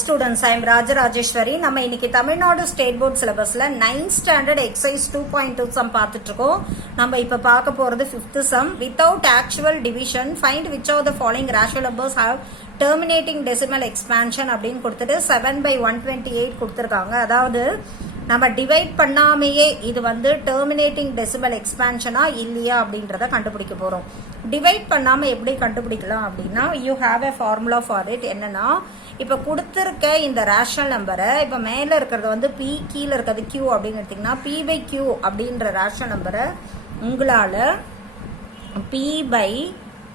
students, I am Raja Rajeshwari. நம்ம இன்னைக்கு Tamil Nadu state board சிலபஸ்ல 9th ஸ்டாண்டர்ட் எக்ஸசைஸ் 2.2 சம் பார்த்துட்டு இருக்கோம். நம்ம இப்ப பார்க்க போறது 5th sum. Without actual division, find which of the following rational numbers have terminating decimal expansion அப்படின்னு கொடுத்துட்டு 7/128 கொடுத்திருக்காங்க. அதாவது நம்ம டிவைட் பண்ணாமையே இது வந்து டெர்மினேட்டிங் டெசிமல் எக்ஸ்பான்ஷனா இல்லையா அப்படின்றத கண்டுபிடிக்க போறோம். டிவைட் பண்ணாம எப்படி கண்டுபிடிக்கலாம் அப்படின்னா, you have a formula for it. என்னன்னா, இப்ப கொடுத்திருக்க இந்த ரேஷனல் நம்பரை இப்ப மேல இருக்கிறது வந்து பி, கீழே இருக்கிறது கியூ அப்படின்னு எடுத்தீங்கன்னா, பி பை கியூ அப்படின்ற ரேஷனல் நம்பரை உங்களால B by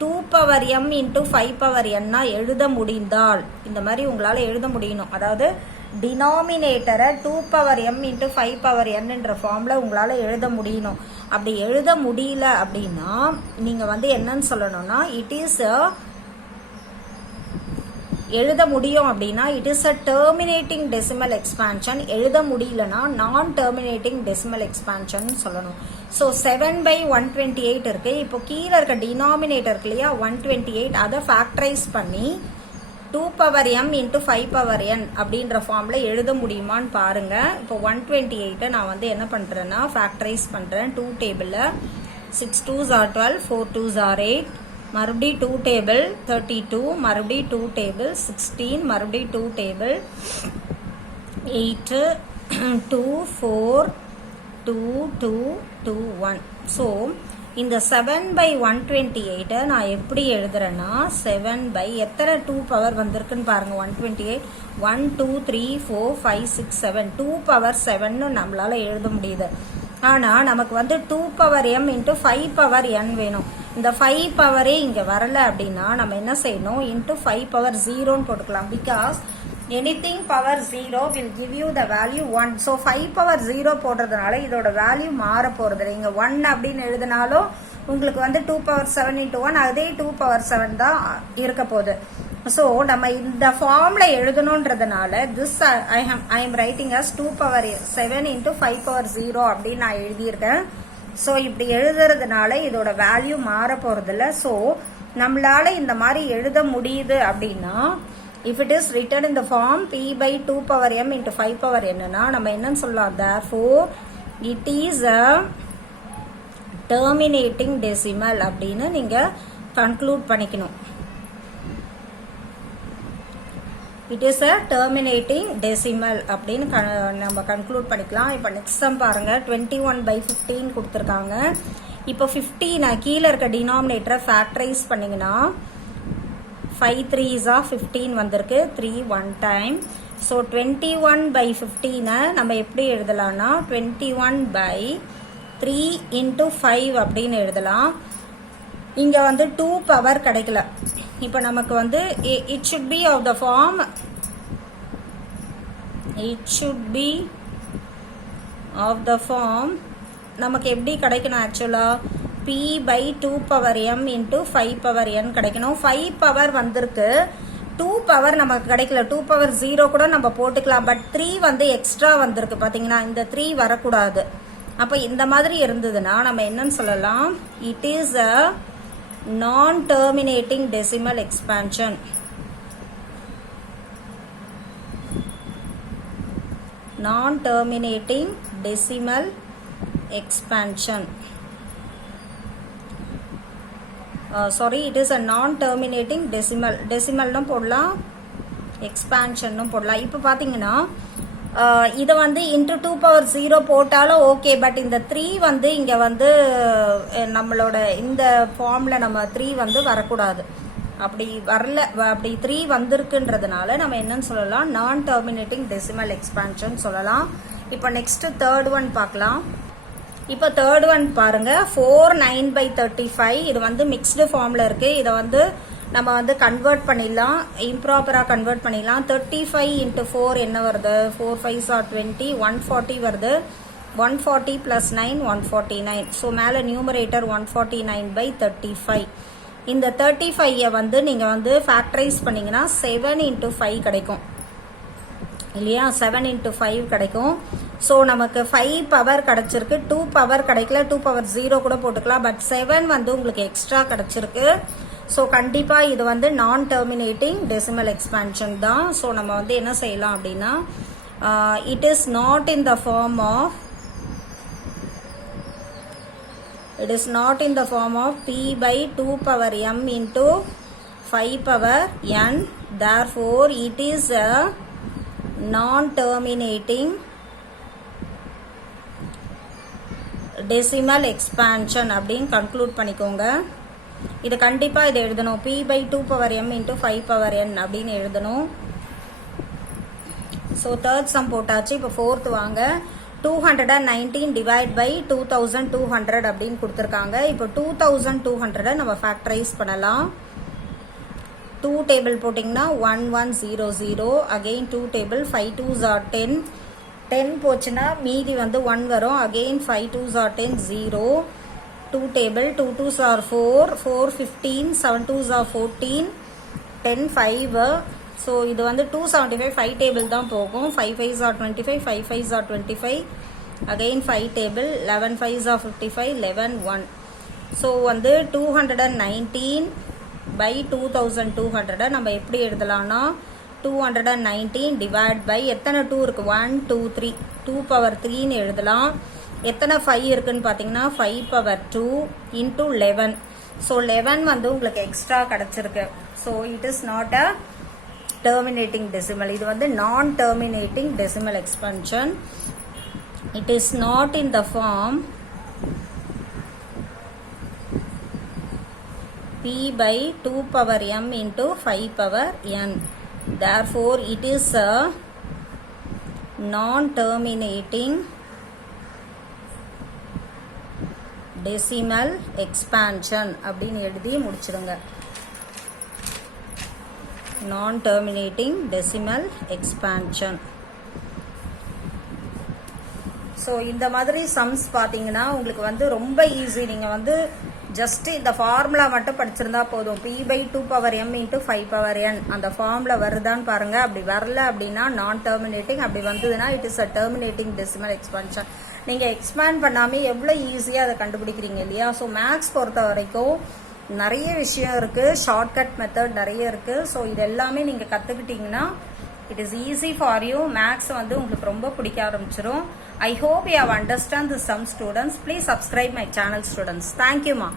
2m into 5n எழுத முடிந்தால், இந்த மாதிரி உங்களால எழுத முடியணும். அதாவது டினாமினேட்டரை 2m into 5n என்ற ஃபார்ம்ல உங்களால எழுத முடியணும். அப்படி எழுத முடியல அப்படின்னா நீங்க வந்து என்னன்னு சொல்லணும்னா, இட் இஸ் எழுத முடியும் அப்படின்னா it is a terminating decimal expansion. எழுத முடியலன்னா நான் டெர்மினேட்டிங் டெசிமல் எக்ஸ்பான்ஷன் சொல்லணும். ஸோ 7/128 இருக்கு. இப்போ கீழே இருக்க டினாமினேட்டர் இருக்கு இல்லையா 128, அதை ஃபேக்டரைஸ் பண்ணி 2m into 5n அப்படின்ற ஃபார்ம்ல எழுத முடியுமான்னு பாருங்க. இப்போ 128 நான் வந்து என்ன பண்றேன்னா ஃபேக்டரைஸ் பண்றேன். 2 டேபிள்ல 6 2s are 12, 4 2s are 8, மறுபடி 2 டேபிள் 32, மறுபடி 2 டேபிள் 16, மறுபடி 2 டேபிள் 8 2 4 2 2 2 1. ஸோ இந்த 7/128 நான் எப்படி எழுதுறேன்னா, 7 by எத்தனை 2 பவர் வந்திருக்குன்னு பாருங்க. 128 1 2 3 4 5 6 7 2 பவர் 7 நம்மளால எழுத முடியுது. ஆனா நமக்கு வந்து 2m into 5n வேணும். இந்த 5 பவரே இங்க வரல அப்படின்னா நம்ம என்ன செய்யணும், into 5 power 0ன்னு போட்டுக்கலாம். Because anything power 0 will give you the value 1. so 5 power 0 போடுறதுனால இதோட வேல்யூ மாற போறது. நீங்க 1 அப்படின்னு எழுதினாலும் உங்களுக்கு வந்து 2 power 7 into 1 அதே 2 power 7 தான் இருக்க போகுது. ஸோ நம்ம இந்த ஃபார்ம்ல எழுதணுன்றதுனால this I am writing as 2 power 7 into 5 power 0 அப்படின்னு நான் எழுதியிருக்கேன். ஸோ இப்படி எழுதுறதுனால இதோட வேல்யூ மாற போறது இல்லை. ஸோ நம்மளால இந்த மாதிரி எழுத முடியுது அப்படின்னா, if it is written in the form p by 2m into 5n னா நம்ம என்னன்னு சொல்லலாம், therefore it is a terminating decimal அப்படின்னு நீங்க கன்க்ளூட் பண்ணிக்கணும். it is a terminating decimal அப்படின்னு நம்ம கன்க்ளூட் பண்ணிக்கலாம். இப்போ நெக்ஸ்ட் சம் பாருங்க. 21/15 கொடுத்துருக்காங்க. இப்போ 15 கீழே இருக்க டினாமினேட்டரை ஃபேக்டரைஸ் பண்ணீங்கன்னா 5 3s are 15 வந்திருக்கு. 3 1 time. ஸோ 21/15 நம்ம எப்படி எழுதலாம்னா 21/3 into 5 அப்படின்னு எழுதலாம். இங்க வந்து 2 பவர் கிடைக்கல. இப்போ நமக்கு வந்து it should be of the form, நமக்கு எப்படி கிடைக்கணும் ஆக்சுவலா, p by 2m into 5n கிடைக்கணும். 5 பவர் வந்திருக்கு, 2 பவர் நமக்கு கிடைக்கல. 2 power 0 கூட நம்ம போட்டுக்கலாம். பட் 3 வந்து எக்ஸ்ட்ரா வந்திருக்கு பாத்தீங்கன்னா, இந்த 3 வரக்கூடாது. அப்ப இந்த மாதிரி இருந்ததுன்னா நம்ம என்னன்னு சொல்லலாம், இட் இஸ் அ நான் டெர்மினேட்டிங் டெசிமல் எக்ஸ்பான்ஷன். நான் terminating decimal expansion. Sorry, it is a நான் டெர்மினேட்டிங் டெசிமல். டெசிமல்னும் போடலாம், எக்ஸ்பான்ஷன்னும் போடலாம். இப்போ பார்த்தீங்கன்னா இதை வந்து இன்ட்டு 2 power 0 போட்டாலும் ஓகே. பட் இந்த 3 வந்து இங்கே வந்து நம்மளோட இந்த ஃபார்மில் நம்ம 3 வந்து வரக்கூடாது. அப்படி வரல, அப்படி 3 வந்திருக்குன்றதுனால நம்ம என்னன்னு சொல்லலாம், நான் டெர்மினேட்டிங் டெசிமல் எக்ஸ்பான்ஷன் சொல்லலாம். இப்போ நெக்ஸ்ட் தேர்ட் ஒன் பார்க்கலாம். இப்போ தேர்ட் ஒன் பாருங்க. 4 9/35 இது வந்து மிக்ஸ்டு ஃபார்ம்ல இருக்கு. இதை வந்து நம்ம வந்து கன்வெர்ட் பண்ணிடலாம், இம்ப்ராப்பரா கன்வெர்ட் பண்ணிடலாம். 35 into 4 என்ன வருது, 4 5s are 20, 140 வருது. 140 plus 9 149. ஸோ மேல நியூமரேட்டர் 149/35. இந்த 35 வந்து நீங்க வந்து ஃபேக்டரைஸ் பண்ணீங்கன்னா 7 into 5 கிடைக்கும் இல்லையா, 7 into 5 கிடைக்கும். ஸோ நமக்கு 5 பவர் கிடைச்சிருக்கு, 2 பவர் கிடைக்கல. 2 power 0 கூட போட்டுக்கலாம். பட் 7 வந்து உங்களுக்கு எக்ஸ்ட்ரா கிடைச்சிருக்கு. ஸோ கண்டிப்பாக இது வந்து நான் டெர்மினேட்டிங் டெசிமல் எக்ஸ்பான்ஷன் தான். ஸோ நம்ம வந்து என்ன செய்யலாம் அப்படின்னா it is not in the form of p by 2 power m into 5 power n. Therefore, it is a non-terminating decimal expansion அப்படின்னு கன்க்ளூட் பண்ணிக்கோங்க. இது கண்டிப்பாக இது எழுதணும். p by 2 power m into 5 power n அப்படின்னு எழுதணும். ஸோ தேர்ட் சம் போட்டாச்சு. இப்போ ஃபோர்த் வாங்க. 219 டிவைட் பை 2200 அப்படின்னு கொடுத்துருக்காங்க. இப்போ 2200 நம்ம ஃபேக்டரைஸ் பண்ணலாம். 2 டேபிள் போட்டிங்கன்னா 1100. Again 2 table 5 2s are 10. 10 போச்சுன்னா மீதி வந்து 1 வரும். Again 5 2s are 10 0. 2 table 2 2s are 4. 4 15. 7 2s are 14. 10 5. So இது வந்து 275 5 டேபிள் தான் போகும். 5 5s are 25. 5 5s are 25. Again 5 table 11 5s are 55. 11 1. So வந்து 219 by 2200 நம்ம எப்படி எழுதலாம்னா 219 டிவைட் பை எத்தனை 2 இருக்கு 1 2 3 2 பவர் 3ன்னு எழுதலாம். எத்தனை 5 இருக்குன்னு பார்த்தீங்கன்னா 5 பவர் 2 இன்டூ 11. ஸோ 11 வந்து உங்களுக்கு எக்ஸ்ட்ரா கிடச்சிருக்கு. So it is not a terminating decimal. இது வந்து non-terminating decimal expansion. It is not in the form p by 2 power m into 5 power n. Therefore, it is a non-terminating decimal expansion அப்படின்னு எழுதி முடிச்சிடுங்க. non-terminating decimal expansion. So இந்த மாதிரி sums பார்த்தீங்கன்னா உங்களுக்கு வந்து ரொம்ப ஈஸி. நீங்கள் வந்து ஜஸ்ட் இந்த ஃபார்முலா மட்டும் படிச்சிருந்தா போதும். p by 2 power m into 5 power n அந்த ஃபார்முலா வருதான்னு பாருங்கள். அப்படி வரல அப்படின்னா நான் டெர்மினேட்டிங், அப்படி வந்ததுன்னா it is a terminating decimal expansion. நீங்கள் எக்ஸ்பேண்ட் பண்ணாமல் எவ்வளோ ஈஸியாக அதை கண்டுபிடிக்கிறீங்க இல்லையா? ஸோ மேக்ஸ் பொறுத்த வரைக்கும் நிறைய விஷயம் இருக்குது. ஷார்ட்கட் மெத்தட் நிறைய இருக்குது. ஸோ இது எல்லாமே நீங்கள் கற்றுக்கிட்டிங்கன்னா it is easy for you. Maths வந்து உங்களுக்கு ரொம்ப பிடிக்க ஆரம்பிச்சிடும். I hope you have understand the sum students. Please subscribe my channel students. தேங்க்யூமா.